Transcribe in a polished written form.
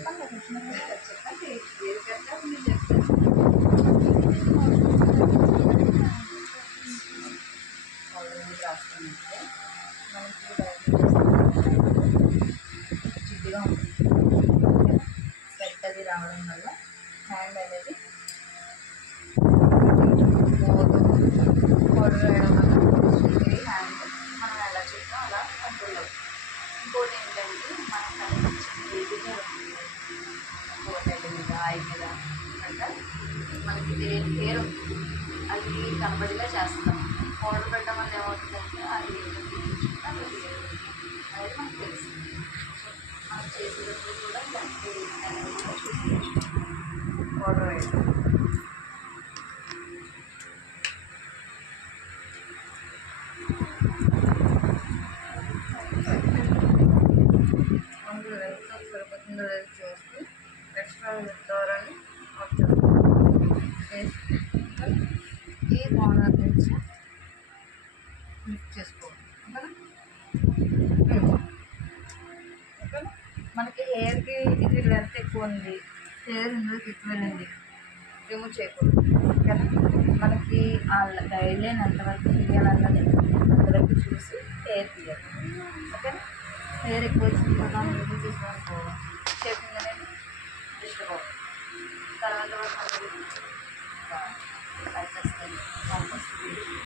చెప్పండి చెప్పండి ఏది కరెక్ట్ మీరు చెప్తారు. రాసుకుంటే మనకి జిడ్డుగా ఉంటుంది. స్వెట్ అది రావడం వల్ల హ్యాండ్ అనేది పౌడర్ వేయడం వల్ల హ్యాండ్ మనం ఎలా చేస్తాం అలా కంట్రోల్ అవుతుంది. ఇంకోటి ఏంటంటే మనం ఏదైనా హోటల్ మీద ఆయి మీద అంటే మనకి హెయిర్ అది కనబడిలా చేస్తాం. పౌడర్ పెట్టడం వల్ల ఏమవుతుందంటే అది అనేది మనకు తెలుస్తుంది. మనం చేసేటప్పుడు కూడా ఇలాంటి పౌడర్ వేయడం అందులో ఎంత సరిపోతుందో చూసి ఎక్స్ట్రా ద్వారాని వేసి ఈ కార్నర్ నుంచి మిక్స్ చేసుకోవాలి. ఓకేనా. మనకి హెయిర్కి ఇది లెంత్ ఎక్కువ ఉంది, హెయిర్ ఇందులోకి ఎక్కువ వెళ్ళింది, రిమూవ్ చేయకూడదు. ఓకేనా. మనకి ఆ గైడ్ లైన్ ఎంతవరకు తీయాలన్నది అంతవరకు చూసి హెయిర్ తీయాలి. ఓకేనా. హెయిర్ ఎక్కువ వచ్చింది కదా రిమూవ్ చేసుకోవడానికి షేపింగ్ అనేది డిస్టర్బ్ అవుతుంది. తర్వాత